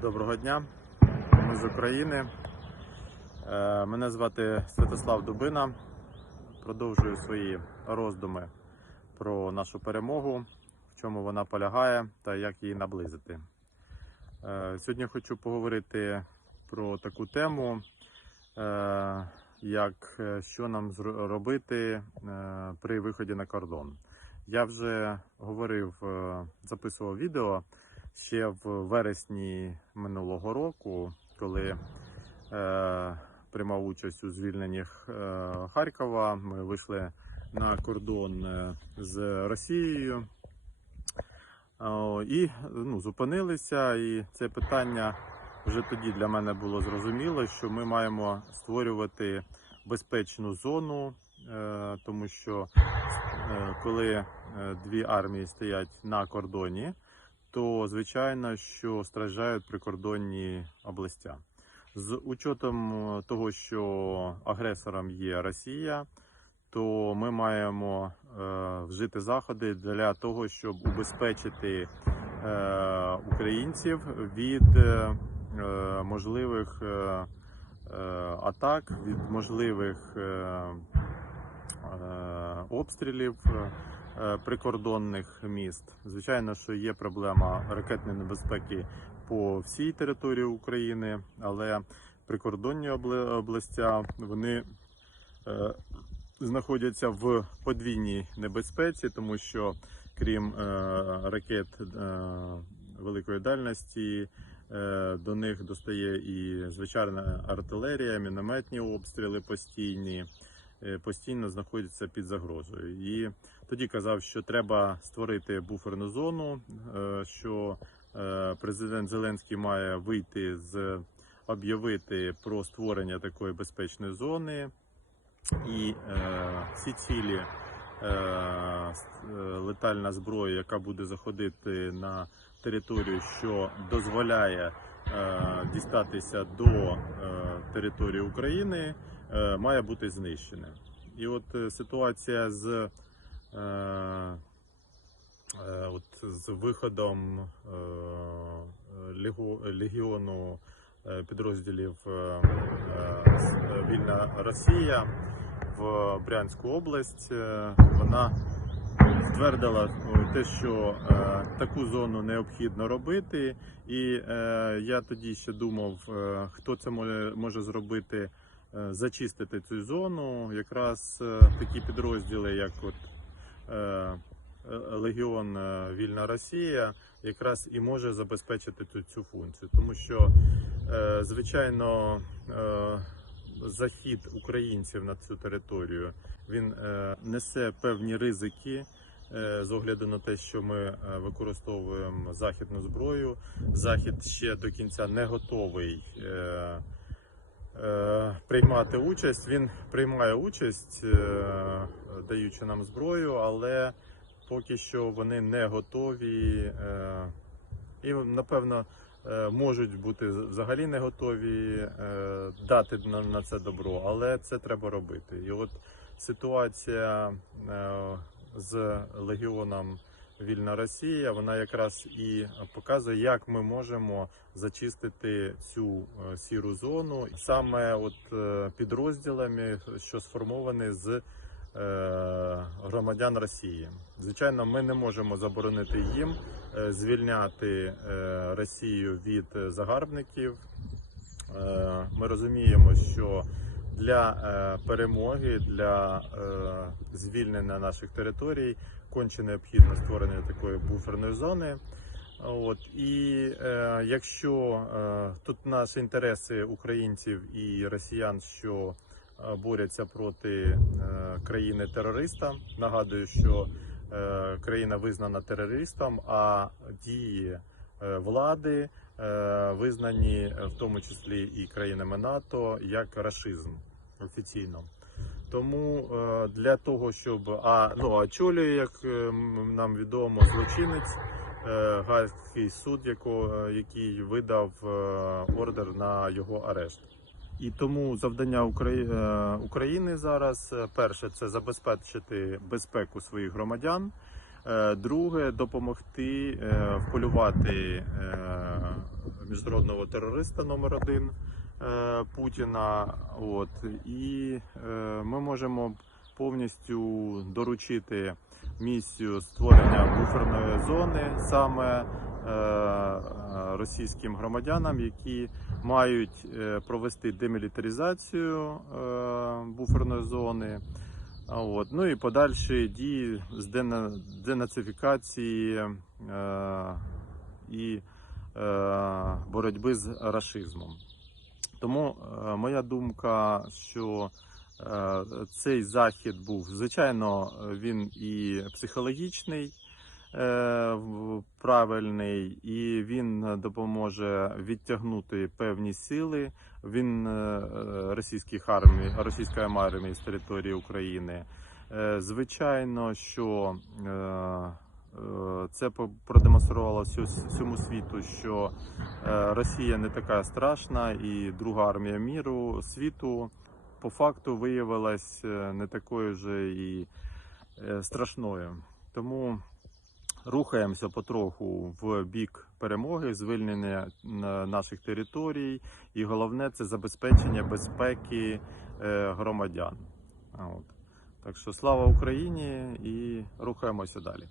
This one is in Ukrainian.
Доброго дня, ми з України. Е, Мене звати Святослав Дубина. Продовжую свої роздуми про нашу перемогу, в чому вона полягає та як її наблизити. Е, Сьогодні хочу поговорити про таку тему, е, як що нам робити при виході на кордон. Я вже говорив, записував відео ще в вересні минулого року, коли е, приймав участь у звільненні е, Харкова. Ми вийшли на кордон е, з Росією і ну, зупинилися. І це питання вже тоді для мене було зрозуміло, що ми маємо створювати безпечну зону, е, тому що коли дві армії стоять на кордоні, то звичайно, що страждають прикордонні областя. З учетом е, того, що агресором є Росія, то ми маємо е, вжити заходи для того, щоб убезпечити е, українців від можливих атак, від можливих обстрілів. Е, прикордонних міст. Звичайно, що є проблема ракетної небезпеки по всій території України, але прикордонні обла- областя вони е, знаходяться в подвійній небезпеці, тому що крім е, ракет великої дальності. До них достає і звичайна артилерія, мінометні обстріли постійні, постійно знаходяться під загрозою. І тоді казав, що треба створити буферну зону, е, що е, президент Зеленський має вийти з об'явити про створення такої безпечної зони, і е, всі цілі. Летальна зброя, яка буде заходити на територію, що дозволяє дістатися до території України, має бути знищена. І от ситуація з, от, з виходом е, легіону е, підрозділів е, е, Вільна Росія в Брянську область, е, вона ствердила е, те, що е, таку зону необхідно робити. І е, я тоді ще думав, е, хто це може, зробити, е, зачистити цю зону. Якраз е, такі підрозділи, як от е, е, Легіон е, Вільна Росія, якраз і може забезпечити цю, цю функцію, тому що, е, звичайно, е, захід українців на цю територію він е, несе певні ризики. е, З огляду на те, що ми е, використовуємо західну зброю, захід ще до кінця не готовий е, е, приймати участь. Він приймає участь, е, даючи нам зброю, але поки що вони не готові е, і, напевно, е, можуть бути взагалі не готові е, дати на, це добро, але це треба робити. І от ситуація е, з легіоном Вільна Росія, вона якраз і показує, як ми можемо зачистити цю е, сіру зону саме от е, підрозділами, що сформовані з е, громадян Росії. Звичайно, ми не можемо заборонити їм звільняти Росію від загарбників. Ми розуміємо, що для перемоги, для звільнення наших територій конче необхідно створення такої буферної зони. От і е, якщо е, тут наші інтереси українців і росіян, що е, борються проти е, країни-терориста, нагадую, що е, країна визнана терористом, а дії е, влади е, визнані в тому числі і країнами НАТО як рашизм офіційно. Тому е, для того, щоб а ну очолює, як е, нам відомо, злочинець е, Гайський суд, якого, який видав ордер на його арешт. І тому завдання України зараз перше це забезпечити безпеку своїх громадян. Друге допомогти вполювати міжнародного терориста номер один Путіна. От і е, ми можемо повністю доручити місію створення буферної зони саме е, е, російським громадянам, які мають е, провести демілітаризацію е, буферної зони. От. Ну і подальші дії з дена- денацифікації е, і е, боротьби з рашизмом. Тому е, моя думка, що е, цей захід був, звичайно, він і психологічний, е, правильний, і він допоможе відтягнути певні сили. Він російських армій, російської армії з території України. Звичайно, що це продемонструвало всьому світу, що е, Росія не така страшна, і друга армія міру світу по факту виявилась е, не такою вже і е, страшною. Тому рухаємося потроху в бік перемоги, звільнення е, наших територій, і головне це забезпечення безпеки е, громадян. От. Так що слава Україні і рухаємося далі.